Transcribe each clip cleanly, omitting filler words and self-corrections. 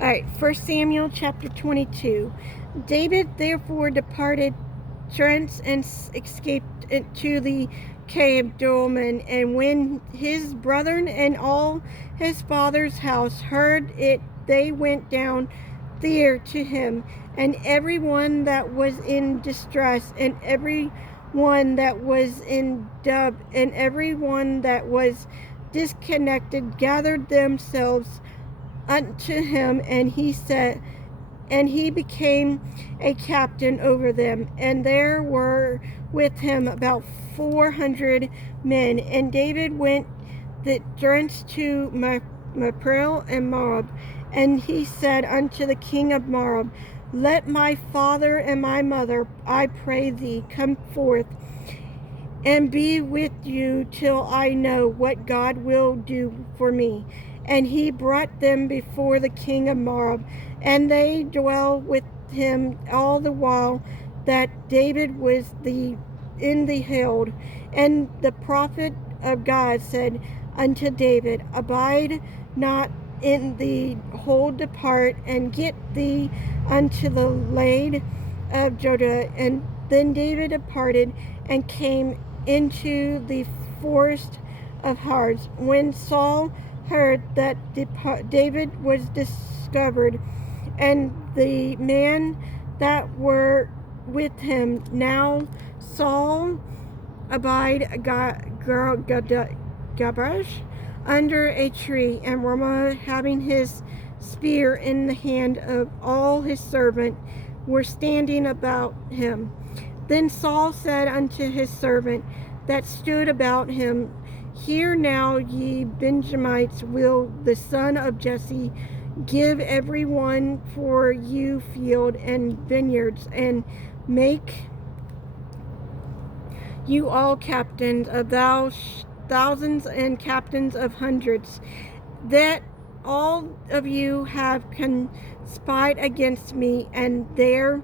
All right, 1 Samuel chapter 22. David therefore departed thence and escaped to the cave Adullam. And when his brethren and all his father's house heard it, they went down there to him, and every one that was in distress, and every one that was in doubt, and every one that was disconnected, gathered themselves unto him, and he became a captain over them. And there were with him about 400 men. And David went thence to Mahperal and Moab, and he said unto the king of Moab, Let my father and my mother, I pray thee, come forth and be with you till I know what God will do for me. And he brought them before the king of Moab, and they dwell with him all the while that David was in the hill. And the prophet of God said unto David, Abide not in the hold, depart and get thee unto the land of Judah. And then David departed and came into the forest of Harz. When Saul heard that David was discovered, and the men that were with him, now Saul abide Gabash under a tree, and Ramah, having his spear in the hand of all his servant, were standing about him. Then Saul said unto his servant that stood about him, Hear now, ye Benjamites, will the son of Jesse give every one for you field and vineyards, and make you all captains of thousands and captains of hundreds, that all of you have conspired against me, and there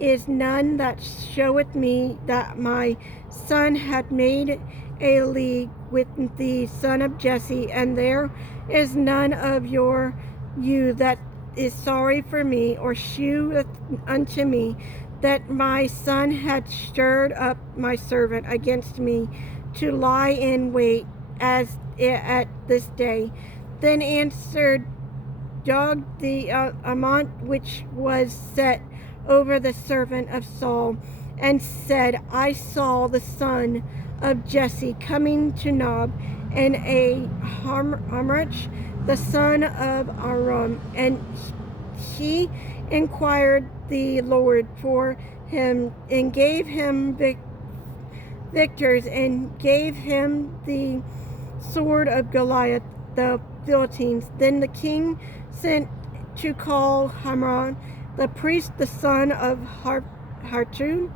is none that showeth me that my son hath made a league with the son of Jesse, and there is none of you that is sorry for me, or sheweth unto me that my son had stirred up my servant against me to lie in wait as at this day. Then answered Doeg the Ammon, which was set over the servant of Saul, and said, I saw the son of Jesse coming to Nob, and a Hamrach, the son of Aram, and he inquired the Lord for him, and gave him victors, and gave him the sword of Goliath the Philistines. Then the king sent to call Hamran, the priest, the son of Hartun,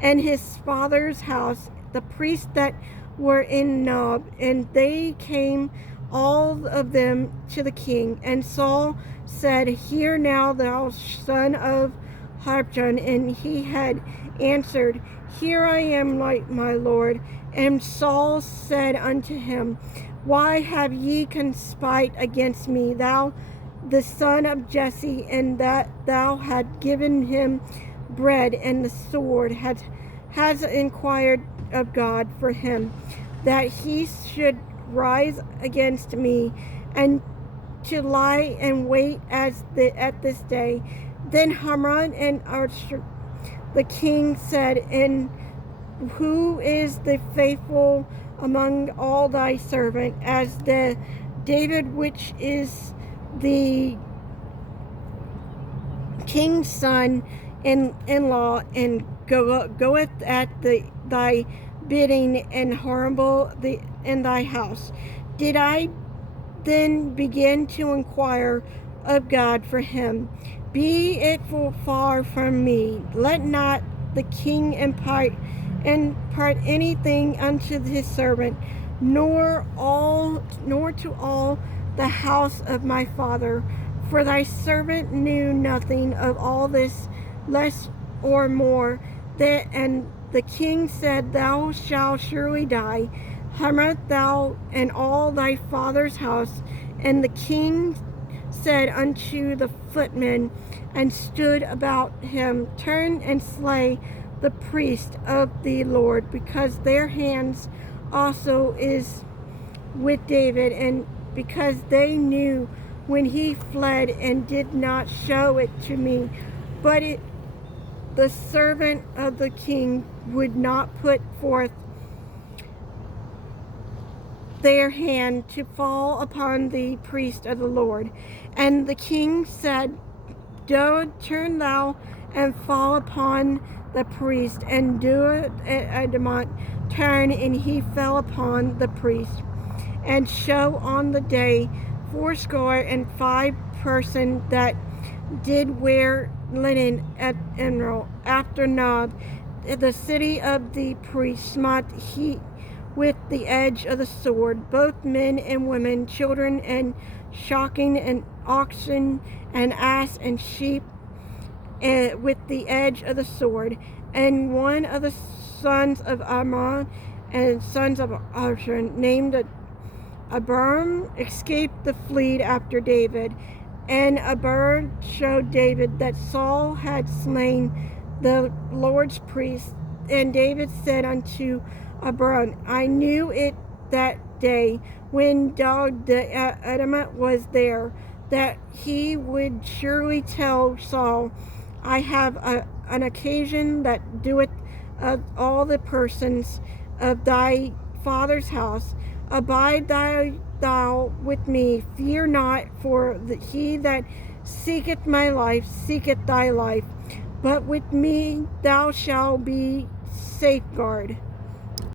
and his father's house, the priests that were in Nob, and they came all of them to the king. And Saul said, Hear now, thou son of Harpjon. And he had answered, Here I am, my lord. And Saul said unto him, Why have ye conspired against me, thou the son of Jesse, and that thou had given him bread, and the sword has inquired of God for him, that he should rise against me, and to lie and wait at this day? Then Hamran and Archer, the king, said, And who is the faithful among all thy servant, as the David which is the king's son in law, and goeth at thy bidding, and horrible in thy house? Did I then begin to inquire of God for him? Be it far from me. Let not the king impart anything unto his servant, nor to all the house of my father. For thy servant knew nothing of all this, less or more. And the king said, Thou shalt surely die, Hamrath, thou and all thy father's house. And the king said unto the footmen and stood about him, Turn and slay the priest of the Lord, because their hands also is with David, and because they knew when he fled and did not show it to me. But the servant of the king would not put forth their hand to fall upon the priest of the Lord. And the king said, Turn thou and fall upon the priest. And Doeg turned, and he fell upon the priest. And show on the day 85 persons that did wear linen at Emerald. After Nob, the city of the priest, smote he with the edge of the sword, both men and women, children and shocking, and oxen and ass and sheep, with the edge of the sword. And one of the sons of Ammon and sons of Asher, named Abiram, escaped the fleet after David. And Abiram showed David that Saul had slain the Lord's priest. And David said unto Abiram, I knew it that day when Doeg the Edomite was there, that he would surely tell Saul, I have an occasion that doeth all the persons of thy father's house. Abide thou with me, fear not, for he that seeketh my life seeketh thy life, but with me thou shalt be safeguard.